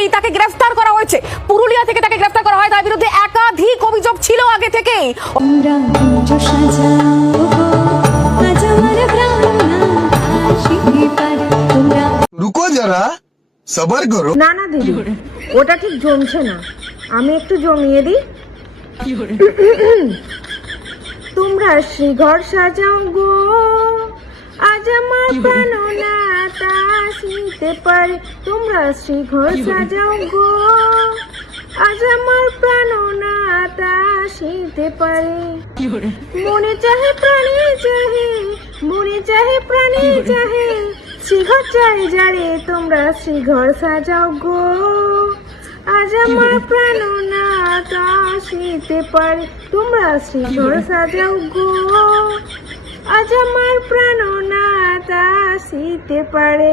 নাকি তাকে গ্রেফতার করা হয়েছে, পুরুলিয়া থেকে তাকে গ্রেফতার করা হয়, তার বিরুদ্ধে একাধিক অভিযোগ ছিল আগে থেকেই। রুকো যারা, সবার করো। না না দিদি, ওটা ঠিক জমছে না, আমি একটু জমিয়ে দিই। তোমরা শ্রীঘর সাজাও গো, আজ আমার প্রাণনাটা আসিতে পারে। তোমরা শ্রীঘর সাজাও গো, আজ আমার প্রাণনাটা আসিতে পারে। মনে চাহে প্রাণে চাহে, মনে চাহে প্রাণে চাহে, শ্রীঘর চাই যারে। তোমরা শ্রীঘর সাজাও গো, আজ আমার প্রাণনাটা আসিতে পারে। তোমরা শ্রীঘর সাজাও গো, আজ আমার প্রাণনাটা আসিতে পারে।